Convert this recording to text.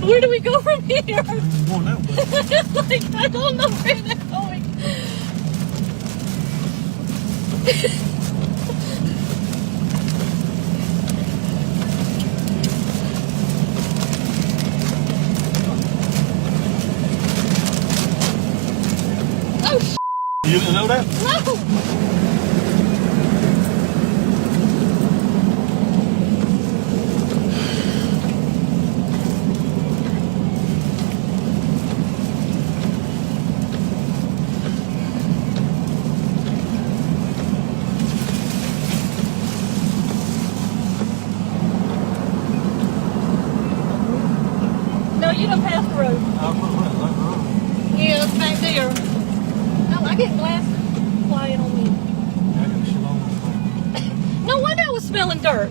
Where do we go from here? We won't know, but Like, I don't know where they're going. Oh, you didn't know that? no! No, you done passed the road. Yeah, it's back there. Oh, I get glasses flying on me. No wonder I was smelling dirt.